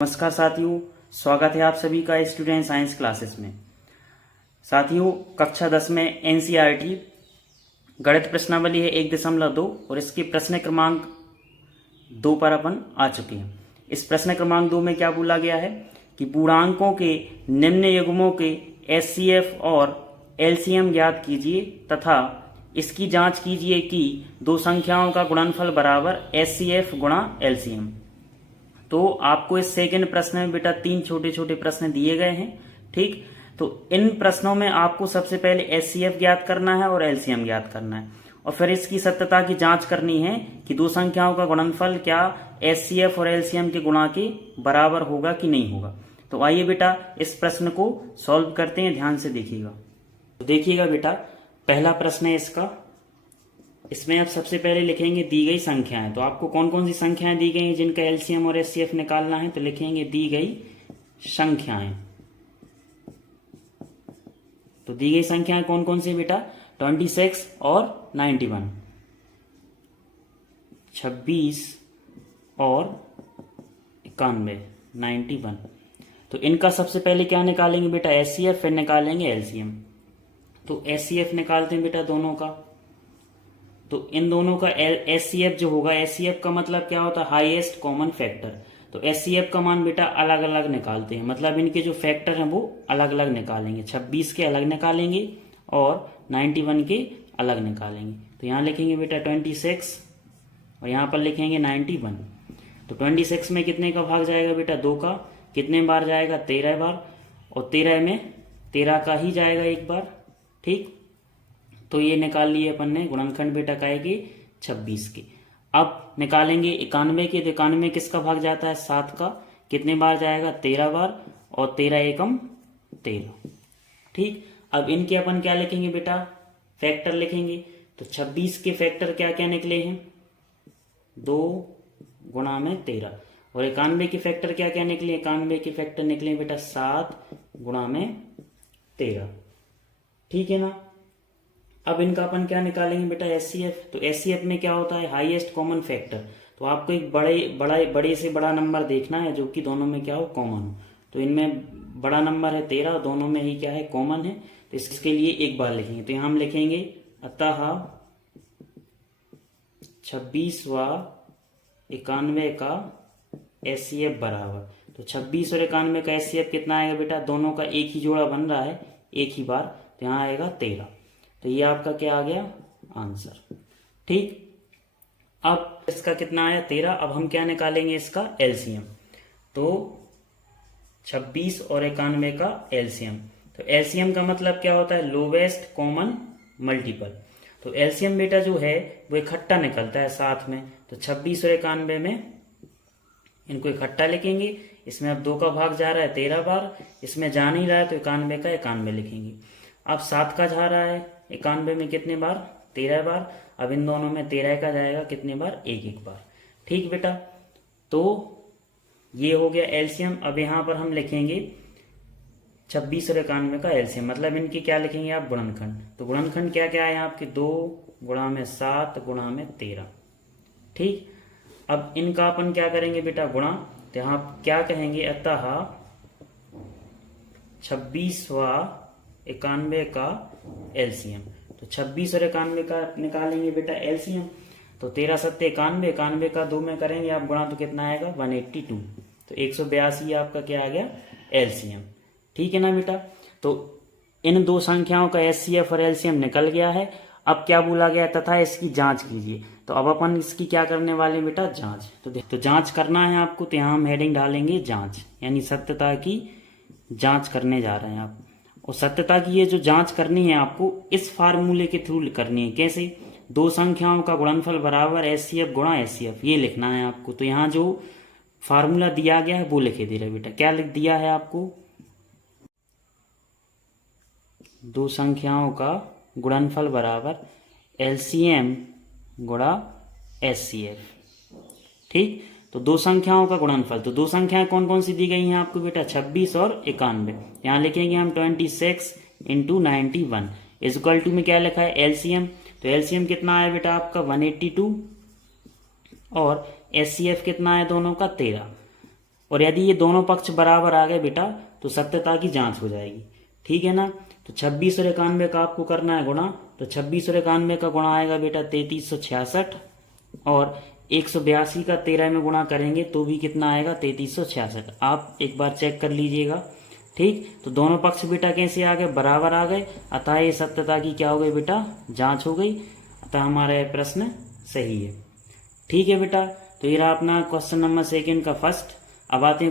नमस्कार साथियों, स्वागत है आप सभी का स्टूडेंट साइंस क्लासेस में। साथियों, कक्षा 10 में एनसीईआरटी गणित प्रश्नावली है 1.2 और इसके प्रश्न क्रमांक 2 पर अपन आ चुके हैं। इस प्रश्न क्रमांक 2 में क्या बोला गया है कि पूर्णांकों के निम्न युग्मों के एचसीएफ और एलसीएम ज्ञात कीजिए तथा इसकी जांच कीजिए कि दो संख्याओं का गुणनफल बराबर एचसीएफ गुणा एलसीएम। तो आपको इस सेकंड प्रश्न में बेटा 3 छोटे छोटे प्रश्न दिए गए हैं। ठीक, तो इन प्रश्नों में आपको सबसे पहले एचसीएफ ज्ञात करना है और एलसीएम ज्ञात करना है और फिर इसकी सत्यता की जांच करनी है कि दो संख्याओं का गुणनफल क्या एचसीएफ और एलसीएम के गुणा के बराबर होगा कि नहीं होगा। तो आइए बेटा इस प्रश्न को सॉल्व करते हैं, ध्यान से देखिएगा। तो देखिएगा बेटा, पहला प्रश्न है इसका। इसमें आप सबसे पहले लिखेंगे दी गई संख्याएं। तो आपको कौन कौन सी संख्याएं दी गई हैं जिनका एलसीएम और एचसीएफ निकालना है, तो लिखेंगे दी गई संख्याएं। तो दी गई संख्याएं कौन कौन सी बेटा? 26 और 91, 26 और 91, 91। तो इनका सबसे पहले क्या निकालेंगे बेटा? एचसीएफ, फिर निकालेंगे एलसीएम। तो एचसीएफ निकालते हैं बेटा दोनों का। तो इन दोनों का एचसीएफ जो होगा, एचसीएफ का मतलब क्या होता है? Highest common factor. तो एचसीएफ का मान बेटा अलग अलग निकालते हैं, मतलब इनके जो फैक्टर हैं वो अलग अलग निकालेंगे। 26 के अलग निकालेंगे और 91 के अलग निकालेंगे। तो यहाँ लिखेंगे बेटा 26 और यहाँ पर लिखेंगे 91। तो 26 में कितने का भाग जाएगा बेटा? 2 का। कितने बार जाएगा? 13 बार। और 13 में 13 का ही जाएगा एक बार। ठीक, तो ये निकाल लिए अपन ने गुणनखंड बेटा का है कि 26 के। अब निकालेंगे 91 के। 91 किसका भाग जाता है? 7 का। कितने बार जाएगा? 13 बार। और 13 एकम 13। ठीक, अब इनके अपन क्या लिखेंगे बेटा? फैक्टर लिखेंगे। तो 26 के फैक्टर क्या क्या निकले हैं? 2 गुणा में 13। और 91 के फैक्टर क्या क्या निकले? 91 के फैक्टर निकले बेटा 7 गुणा में 13। ठीक है ना। अब इनका अपन क्या निकालेंगे बेटा? एचसीएफ। तो एचसीएफ में क्या होता है? Highest common factor. तो आपको एक बड़े से बड़ा नंबर देखना है जो कि दोनों में क्या हो? कॉमन हो। तो इनमें बड़ा नंबर है 13, दोनों में ही क्या है? कॉमन है। तो इसके लिए एक बार लिखेंगे। तो यहां हम लिखेंगे अतः 26 व 91 का एचसीएफ बराबर। तो 26 और 91 का एचसीएफ कितना आएगा बेटा? दोनों का एक ही जोड़ा बन रहा है एक ही बार, तो यहाँ आएगा 13। तो ये आपका क्या आ गया? आंसर। ठीक, अब इसका कितना आया? 13। अब हम क्या निकालेंगे? इसका एलसीएम। तो 26 और 91 का एलसीएम। तो एलसीएम का मतलब क्या होता है? Lowest common multiple. तो एलसीएम बेटा जो है वो इकट्ठा निकलता है साथ में। तो 26 और 91 में इनको इकट्ठा लिखेंगे। इसमें अब 2 का भाग जा रहा है 13 बार, इसमें जा नहीं रहा है तो 91 का 91 लिखेंगे। अब 7 का जा रहा है 91 में कितने बार? 13 बार। अब इन दोनों में 13 का जाएगा कितने बार? एक बार। ठीक बेटा, तो ये हो गया एलसीएम। अब यहाँ पर हम लिखेंगे 26 और 91 का एलसीएम, मतलब इनकी क्या लिखेंगे आप? गुणनखंड। तो गुणनखंड क्या क्या है आपके? 2 गुणा में 7 गुणा में 13। ठीक, अब इनका अपन क्या करेंगे बेटा? गुणा। तो यहाँ क्या कहेंगे? अतः 26 व 91 का एलसीएम। तो 26 और 91 का निकालेंगे बेटा एलसीएम। तो 13 सत्ते 91, 91 का 2 में करेंगे आप गुणा तो कितना आएगा? 182। तो 182 आपका क्या आ गया? एलसीएम। ठीक है ना बेटा। तो इन दो संख्याओं का एचसीएफ और एलसीएम निकल गया है। अब क्या बोला गया? तथा इसकी जांच कीजिए। तो अब अपन इसकी क्या करने वाले हैं बेटा? जांच। तो जांच करना है आपको, तो यहाँ हम हेडिंग डालेंगे जांच, यानी सत्यता की जांच करने जा रहे हैं आप। और सत्यता की ये जो जांच करनी है आपको इस फार्मूले के थ्रू करनी है। कैसे? दो संख्याओं का गुणनफल बराबर एचसीएफ गुणा एचसीएफ, ये लिखना है आपको। तो यहाँ जो फार्मूला दिया गया है वो लिखे दे रहे बेटा। क्या लिख दिया है आपको? दो संख्याओं का गुणनफल बराबर एलसीएम गुणा एचसीएफ। ठीक, तो दो संख्याओं का गुणनफल। तो दो संख्याएं कौन कौन सी दी गई हैं आपको बेटा? 26 और 91। यहाँ लिखेंगे हम 26 इंटू 91 इजक्वल टू में क्या लिखा है? एलसीएम। तो एलसीएम कितना आया बेटा आपका? 182 और एचसीएफ कितना है दोनों का? 13। और यदि ये दोनों पक्ष बराबर आ गए बेटा तो सत्यता की जांच हो जाएगी। ठीक है ना। तो 26 और 91 का आपको करना है गुणा। तो 26 और 91 का गुणा आएगा बेटा 3366 और 182 का 13 में गुणा करेंगे तो भी कितना आएगा 3366। आप एक बार चेक कर लीजिएगा। ठीक, तो दोनों पक्ष बेटा कैसे आ गए, बराबर आ गए, अतः ये सत्यता की क्या हो गई बेटा, जांच हो गई, अतः हमारा यह प्रश्न सही है। ठीक है बेटा, तो ये रहा अपना क्वेश्चन नंबर सेकंड का फर्स्ट। अब आते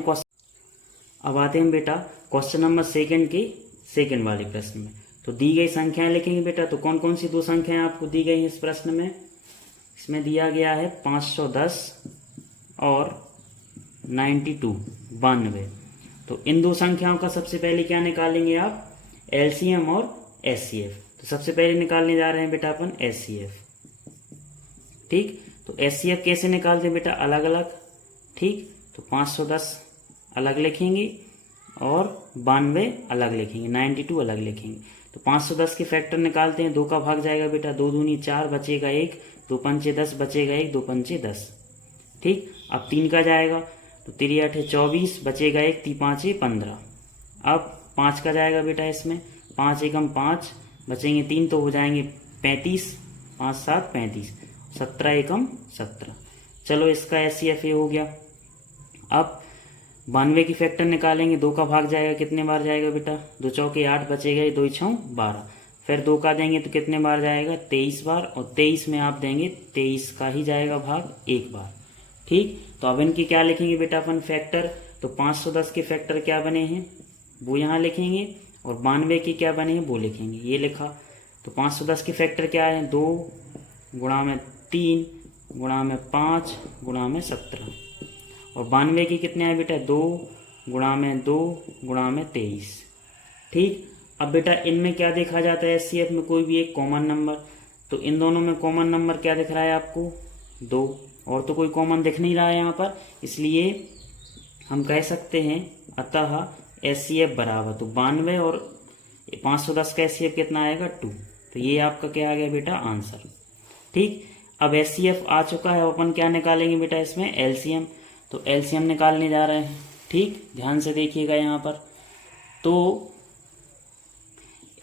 हैं बेटा क्वेश्चन नंबर सेकंड के सेकंड वाले प्रश्न में। तो दी गई संख्याएं लिखेंगे बेटा। तो कौन कौन सी दो संख्याएं आपको दी गई हैं इस प्रश्न में। इसमें दिया गया है 510 और 92। तो इन दो संख्याओं का सबसे पहले क्या निकालेंगे आप, एलसीएम और एचसीएफ। तो सबसे पहले निकालने जा रहे हैं बेटा अपन एचसीएफ। ठीक, तो एचसीएफ कैसे निकालते हैं बेटा, अलग अलग। ठीक, तो 510 अलग लिखेंगे और 92 अलग लिखेंगे, 92 अलग लिखेंगे। तो 510 के फैक्टर निकालते हैं, 2 का भाग जाएगा बेटा, 2 दूनी 4 बचेगा 1, 2 पंचे 10 बचेगा 1, 2 पंचे 10। ठीक, अब 3 का जाएगा तो 3 8 24 बचेगा 1, 3 5 15। अब 5 का जाएगा बेटा, इसमें 5 एकम 5 बचेंगे 3 तो हो जाएंगे 35, 5 7 35, 17 एकम 17। चलो इसका एचसीएफ हो गया। अब 92 की फैक्टर निकालेंगे, 2 का भाग जाएगा, कितने बार जाएगा बेटा, 2 चौके 8 बचेगा, 2 6 12। फिर 2 का देंगे तो कितने बार जाएगा, 23 बार, और 23 में आप देंगे 23 का ही जाएगा भाग 1 बार। ठीक, तो अब इनकी क्या लिखेंगे बेटा अपन फैक्टर। तो 510 के फैक्टर क्या बने हैं वो यहाँ लिखेंगे, और 92 के क्या बने हैं वो लिखेंगे, ये लिखा। तो 510 के फैक्टर क्या है, 2 गुणा में 3 गुणा में 5 गुणा में 17, और 92 की कितने हैं बेटा, 2 गुणा में 2 गुणा में 23। ठीक, अब बेटा इनमें क्या देखा जाता है एचसीएफ में, कोई भी एक कॉमन नंबर। तो इन दोनों में कॉमन नंबर क्या दिख रहा है आपको, 2, और तो कोई कॉमन दिख नहीं रहा है यहाँ पर, इसलिए हम कह सकते हैं अतः एचसीएफ बराबर, तो 92 और 510 का एचसीएफ कितना आएगा, 2। तो ये आपका क्या आ गया बेटा आंसर। ठीक, अब एचसीएफ आ चुका है, अपन क्या निकालेंगे बेटा इसमें, एलसीएम। तो एलसीएम निकालने जा रहे हैं। ठीक, ध्यान से देखिएगा यहाँ पर। तो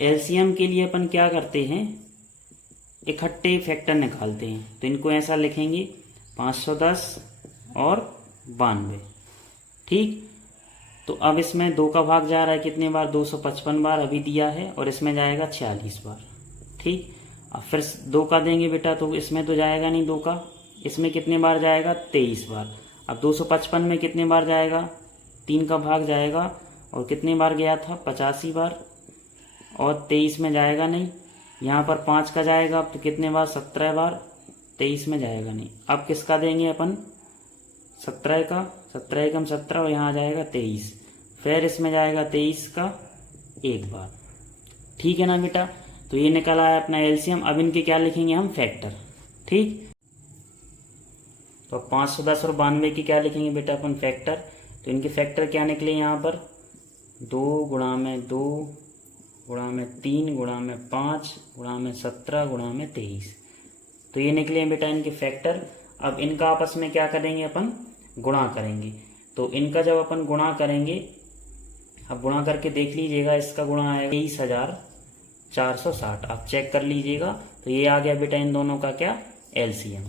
एलसीएम के लिए अपन क्या करते हैं, इकट्ठे फैक्टर निकालते हैं। तो इनको ऐसा लिखेंगे 510 और 92। ठीक, तो अब इसमें 2 का भाग जा रहा है कितने बार, 255 बार अभी दिया है, और इसमें जाएगा 46 बार। ठीक, अब फिर 2 का देंगे बेटा, तो इसमें तो जाएगा नहीं 2 का, इसमें कितने बार जाएगा, 23 बार। अब 255 में कितने बार जाएगा, 3 का भाग जाएगा, और कितने बार गया था, 85 बार, और 23 में जाएगा नहीं। यहाँ पर 5 का जाएगा, अब तो कितने बार, 17 बार, 23 में जाएगा नहीं। अब किसका देंगे अपन, 17 का, 17 एकम 17, और यहाँ आ जाएगा 23, फिर इसमें जाएगा 23 का 1 बार। ठीक है ना बेटा, तो ये निकला है अपना एलसीएम। अब इनके क्या लिखेंगे हम, फैक्टर। ठीक, तो 510 और 92 की क्या लिखेंगे बेटा अपन, फैक्टर। तो इनके फैक्टर क्या निकले यहाँ पर, 2 गुणा में 2 गुणा में 3 गुणा में 5 गुणा में 17 गुणा में 23। तो ये निकले हैं बेटा इनके फैक्टर। अब इनका आपस में क्या करेंगे अपन, गुणा करेंगे। तो इनका जब अपन गुणा करेंगे, अब गुणा करके देख लीजिएगा, इसका गुणा आएगा 23,460। आप चेक कर लीजिएगा। तो ये आ गया बेटा इन दोनों का क्या, एलसीएम।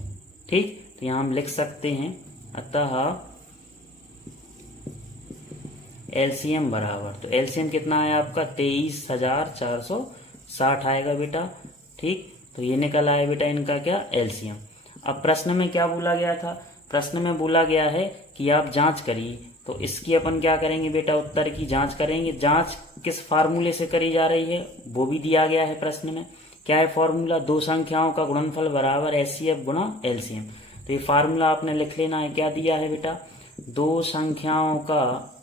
ठीक, तो यहाँ हम लिख सकते हैं अतः एलसीएम बराबर, तो एलसीएम कितना है आपका, 23,460 आएगा बेटा। ठीक, तो ये निकल आया बेटा इनका क्या, एलसीएम। अब प्रश्न में क्या बोला गया था, प्रश्न में बोला गया है कि आप जांच करिए। तो इसकी अपन क्या करेंगे बेटा, उत्तर की जांच करेंगे। जांच किस फार्मूले से करी जा रही है वो भी दिया गया है प्रश्न में। क्या है फॉर्मूला, 2 संख्याओं का गुणनफल बराबर एचसीएफ गुणा एलसीएम। तो ये फार्मूला आपने लिख लेना है। क्या दिया है बेटा, 2 संख्याओं का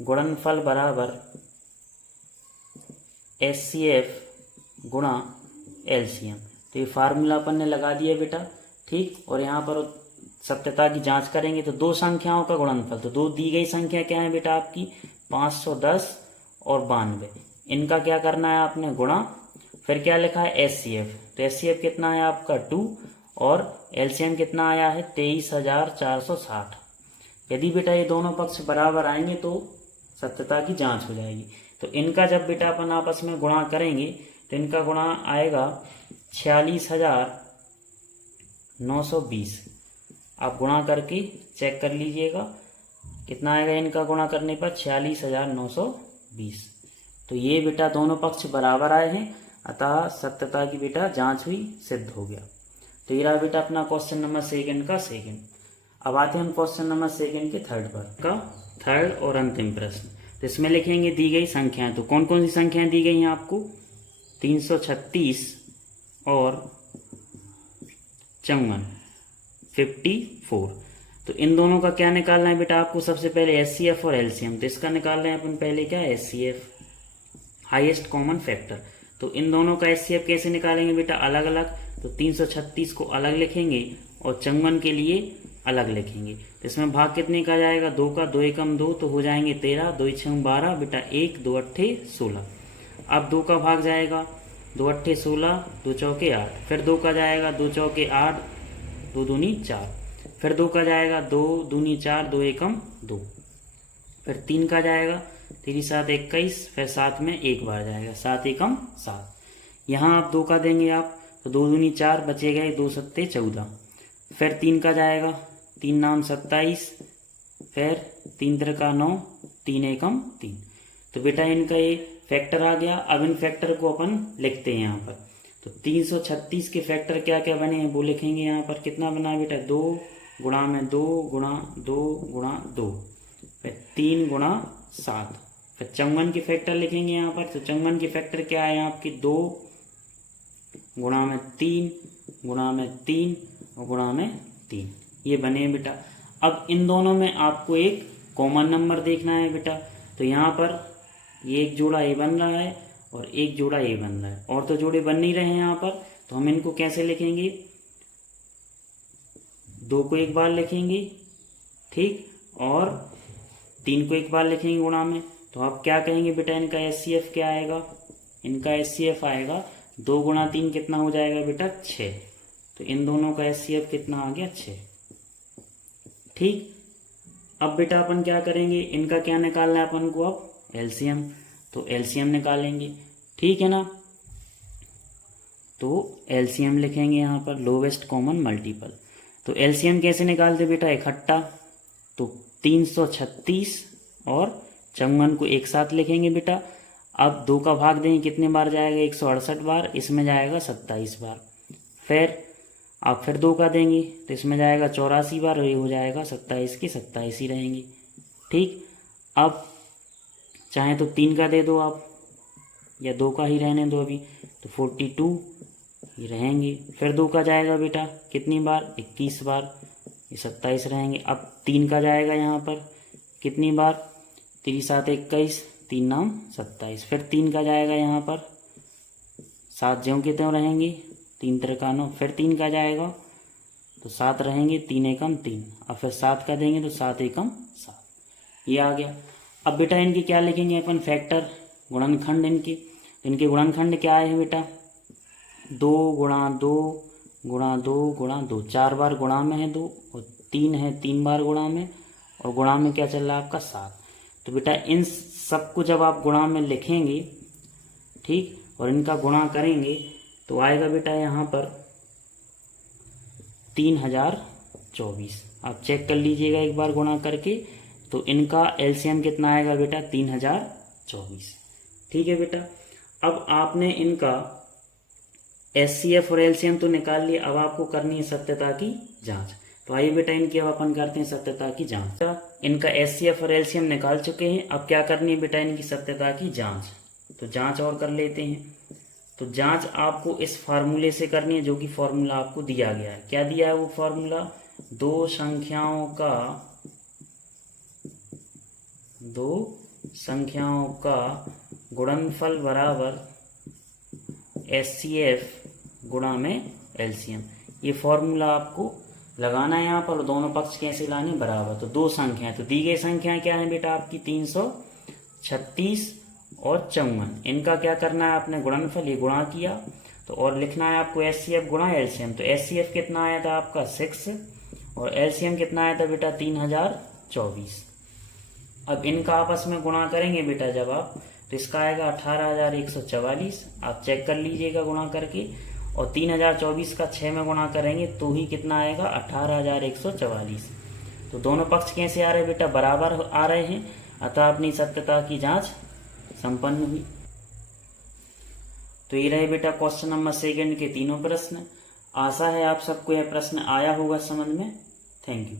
गुणनफल बराबर एचसीएफ गुणा एलसीएम। तो ये फार्मूला अपन ने लगा दिया बेटा। ठीक, और यहाँ पर सत्यता की जांच करेंगे। तो 2 संख्याओं का गुणनफल, तो 2 दी गई संख्या क्या है बेटा आपकी, 510 और 92। इनका क्या करना है आपने, गुणा। फिर क्या लिखा है, एचसीएफ। तो एचसीएफ कितना है आपका 2, और एलसीएम कितना आया है 23,460। यदि बेटा ये दोनों पक्ष बराबर आएंगे तो सत्यता की जांच हो जाएगी। तो इनका जब बेटा अपन आपस में गुणा करेंगे तो इनका गुणा आएगा 46,920। आप गुणा करके चेक कर लीजिएगा कितना आएगा इनका गुणा करने पर 46,920। तो ये बेटा दोनों पक्ष बराबर आए हैं, अतः सत्यता की बेटा जांच हुई, सिद्ध हो गया। तो ये रहा बेटा अपना क्वेश्चन नंबर सेकंड का सेकंड। अब आते हैं हम क्वेश्चन नंबर सेकंड के थर्ड पर का थर्ड और अंतिम प्रश्न। तो इसमें लिखेंगे दी गई संख्याएं। तो कौन कौन सी संख्याएं दी गई हैं आपको? 336 और 54, 54। तो इन दोनों का क्या निकालना है बेटा आपको? सबसे पहले एचसीएफ और एलसीएम। तो इसका निकाल रहे हैं अपन पहले क्या? HCF, highest common factor. तो इन दोनों का एचसीएफ कैसे निकालेंगे बेटा? अलग अलग। तो 336 को अलग लिखेंगे और 54 के लिए अलग लिखेंगे। तो इसमें भाग कितने का जाएगा? 2 का। 2 एकम 2 तो हो जाएंगे 13, 2 छंग 12 बेटा 1, 2 अट्ठे 16। अब 2 का भाग जाएगा 2 अट्ठे 16, 2 चौके 8। फिर 2 का जाएगा 2 चौके 8, 2 दूनी 4। फिर 2 का जाएगा 2 दूनी 4, 2 एकम 2। फिर 3 का जाएगा 3 7 21। फिर 7 में एक बार जाएगा 7 एकम 7। यहाँ आप 2 का देंगे आप तो 2 दूनी 4, बचे गए 2 सत्ते 14। फिर 3 का जाएगा 3 नाम 27। फिर 3 त्रिका 9, 3 एकम 3। तो बेटा इनका ये फैक्टर आ गया। अब इन फैक्टर को अपन लिखते हैं यहाँ पर। तो 336 के फैक्टर क्या क्या बने हैं वो लिखेंगे यहाँ पर। कितना बना बेटा? 2 गुणा में 2 गुणा 2 गुणा 2, फिर 3 गुणा 7। फिर 54 के फैक्टर लिखेंगे यहाँ पर। तो 54 के फैक्टर क्या है आपकी? 2 गुणा में 3 गुणा में 3 और गुणा में 3। ये बने हैं बेटा। अब इन दोनों में आपको एक कॉमन नंबर देखना है बेटा। तो यहाँ पर ये एक जोड़ा ए बन रहा है और एक जोड़ा ए बन रहा है, और तो जोड़े बन नहीं रहे हैं यहाँ पर। तो हम इनको कैसे लिखेंगे? 2 को एक बार लिखेंगे, ठीक, और 3 को एक बार लिखेंगे गुणा में। तो आप क्या कहेंगे बेटा? इनका एचसीएफ क्या आएगा? इनका एचसीएफ आएगा 2 गुणा 3 कितना हो जाएगा बेटा? 6। तो इन दोनों का एचसीएफ कितना आ गया? 6। ठीक। अब बेटा अपन क्या करेंगे? इनका क्या निकालना है अपन को? अब एलसीएम। तो एलसीएम निकालेंगे, ठीक है ना। तो एलसीएम लिखेंगे यहाँ पर, लोवेस्ट कॉमन मल्टीपल। तो एलसीएम कैसे निकालते बेटा? इकट्ठा। तो 336 और 54 को एक साथ लिखेंगे बेटा। अब 2 का भाग देंगे, कितने बार जाएगा? 168 बार। इसमें जाएगा 27 बार। फिर आप फिर 2 का देंगे तो इसमें जाएगा 84 बार, और ये हो जाएगा 27 के 27 ही रहेंगे, ठीक। अब चाहे तो 3 का दे दो आप, या 2 का ही रहने दो अभी। तो 42 ये रहेंगे। फिर 2 का जाएगा बेटा कितनी बार? 21 बार, ये 27 रहेंगे। अब 3 का जाएगा यहाँ पर कितनी बार? 3 7 21, 3 नाम 27। फिर 3 का जाएगा यहाँ पर 7 ज्यों के त्यों रहेंगे, 3 त्रिका 9। फिर 3 का जाएगा तो 7 रहेंगे, 3 एकम 3। अब फिर 7 का देंगे तो 7 एकम 7, ये आ गया। अब बेटा इनके क्या लिखेंगे अपन? फैक्टर, गुणनखंड इनके गुणनखंड क्या है बेटा? 2 गुणा 2 गुणा 2 गुणा 2। 4 बार गुणा में है 2, और 3 है 3 बार गुणा में, और गुणा में क्या चल रहा है आपका? 7। तो बेटा इन सबको जब आप गुणा में लिखेंगे, ठीक, और इनका गुणा करेंगे तो आएगा बेटा यहाँ पर 3024। आप चेक कर लीजिएगा एक बार गुणा करके। तो इनका एलसीएम कितना आएगा बेटा? 3024, ठीक है बेटा। अब आपने इनका एचसीएफ और एलसीएम तो निकाल लिया, अब आपको करनी है सत्यता की जांच। तो आइए बेटा इनकी अब अपन करते हैं सत्यता की जांच। इनका एचसीएफ और एलसीएम निकाल चुके हैं, अब क्या करनी है बेटा? इनकी सत्यता की जांच। तो जांच और कर लेते हैं। तो जांच आपको इस फार्मूले से करनी है, जो कि फार्मूला आपको दिया गया है। क्या दिया है वो फार्मूला? दो संख्याओं का गुणनफल बराबर एचसीएफ गुणा में एलसीएम। ये फॉर्मूला आपको लगाना है यहाँ पर। दोनों पक्ष कैसे लाने? बराबर। तो 2 संख्याएं, तो दी गई संख्याएं क्या है बेटा आपकी? 336 और 54। इनका क्या करना है आपने? गुणनफल, ये गुणा किया। तो और लिखना है आपको एचसीएफ गुणा एलसीएम। तो एचसीएफ कितना आया था आपका? 6, और एलसीएम कितना आया था बेटा? 3024। 24। अब इनका आपस में गुणा करेंगे बेटा जब आप, तो इसका आएगा 18,144। आप चेक कर लीजिएगा गुणा करके। और 3024 का 6 में गुणा करेंगे तो ही कितना आएगा, 18,144। तो दोनों पक्ष कैसे आ रहे बेटा, बराबर आ रहे हैं, अतः अपनी सत्यता की जांच संपन्न हुई। तो ये रहे बेटा क्वेश्चन नंबर 2 के तीनों प्रश्न। आशा है आप सबको यह प्रश्न आया होगा समझ में। Thank you.